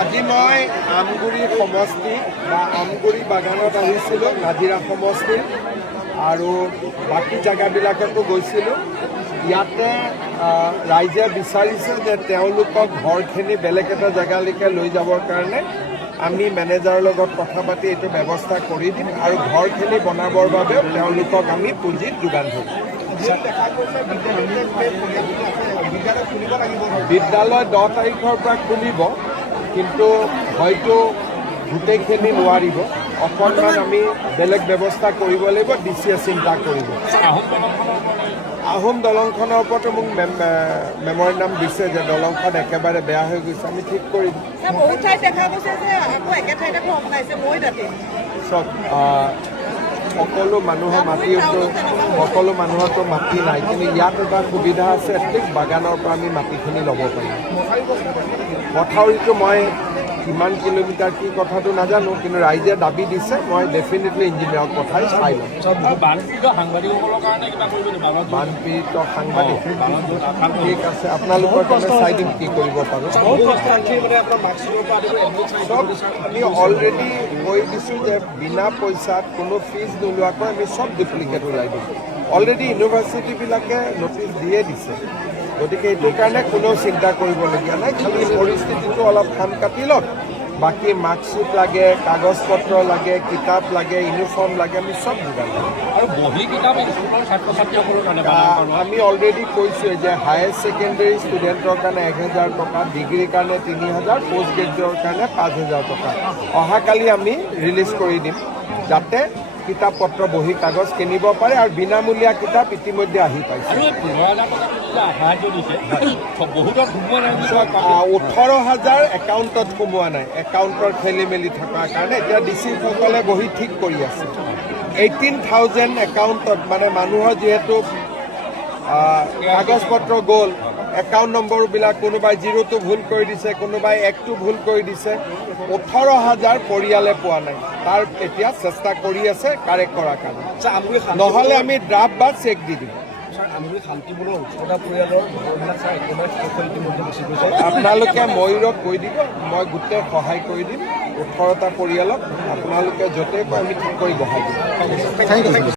আজি মই আমগুৰি সমষ্টি বা আমগুৰি বাগানত আহিছিলোঁ, নাজিৰা সমষ্টিৰ আৰু বাকী জেগাবিলাকতো গৈছিলোঁ। ইয়াতে ৰাইজে বিচাৰিছে যে তেওঁলোকক ঘৰখিনি বেলেগ এটা জেগালৈকে লৈ যাবৰ কাৰণে আমি মেনেজাৰৰ লগত কথা পাতি এইটো ব্যৱস্থা কৰি দিম আৰু ঘৰখিনি বনাবৰ বাবেও তেওঁলোকক আমি পুঁজি যোগান ধৰিম। বিদ্যালয় 10 তাৰিখৰ পৰা খুলিব, কিন্তু হয়তো গোটেইখিনি নোৱাৰিব। অকণমান আমি বেলেগ ব্যৱস্থা কৰিব লাগিব, DCয়ে চিন্তা কৰিব। আহোম দলংখনৰ ওপৰতো মোক মেমৰেণ্ডাম দিছে যে দলংখন একেবাৰে বেয়া হৈ গৈছে, আমি ঠিক কৰি দিম। চব সকলো মানুহৰ সকলো মানুহৰতো মাটি নাই, কিন্তু ইয়াত এটা সুবিধা আছে, এটলিষ্ট বাগানৰ পৰা আমি মাটিখিনি ল'ব পাৰিম। মথাউৰিটো মই কিমান কিলোমিটাৰ কি কথাটো নাজানো, কিন্তু ৰাইজে দাবী দিছে, মই ডেফিনেটলি ইঞ্জিনিয়াৰক পঠাই চাই ল'ম। বানপীড়িত সাংবাদিক ঠিক আছে, আপোনালোকৰ কাৰণে চাই দিম কি কৰিব পাৰোঁ। চব আমি অলৰেডি কৈ দিছোঁ যে বিনা পইচাত কোনো ফিজ নোলোৱাকৈ আমি চব ডুপ্লিকেট ওলাই দিম। অলৰেডি ইউনিভাৰ্চিটিবিলাকে নটিচ দিয়ে দিছে, গতিকে এইটোৰ কাৰণে কোনেও চিন্তা কৰিবলগীয়া নাই। খালি পৰিস্থিতিটো অলপ খাম কাটি লওক। বাকী মাৰ্কশ্বিট লাগে, কাগজ পত্ৰ লাগে, কিতাপ লাগে, ইউনিফৰ্ম লাগে, আমি চব যোগান দিম। আমি অলৰেডি কৈছোঁৱে যে হায়াৰ ছেকেণ্ডেৰী ষ্টুডেণ্টৰ কাৰণে 1000 টকা, ডিগ্ৰীৰ কাৰণে 3000, পষ্ট গ্ৰেজুৱেটৰ কাৰণে 5000 টকা অহাকালি আমি ৰিলিজ কৰি দিম, যাতে কিতাপ পত্ৰ বহি কাগজ কিনিব পাৰে আৰু বিনামূলীয়া কিতাপ ইতিমধ্যে আহি পাইছে। 18,000 একাউণ্টত সোমোৱা নাই, একাউণ্টৰ খেলি মেলি থকাৰ কাৰণে এতিয়া ডিচিসকলে বহি ঠিক কৰি আছে। 18,000 একাউণ্টত মানে মানুহৰ যিহেতু কাগজ পত্ৰ গ'ল, একাউণ্ট নম্বৰবিলাক কোনোবাই 0টো ভুল কৰি দিছে, কোনোবাই 1টো ভুল কৰি দিছে, 18,000 পৰিয়ালে পোৱা নাই। তাৰ এতিয়া চেষ্টা কৰি আছে কাৰেক্ট কৰাৰ কাৰণে, নহ'লে আমি ড্ৰাফ্ট বা চেক দি দিম। আপোনালোকে ময়ূৰক কৈ দিব, মই গোটেই সহায় কৰি দিম। 18টা পৰিয়ালক আপোনালোকে য'তেই কয় আমি ঠিক কৰি বহাই দিম।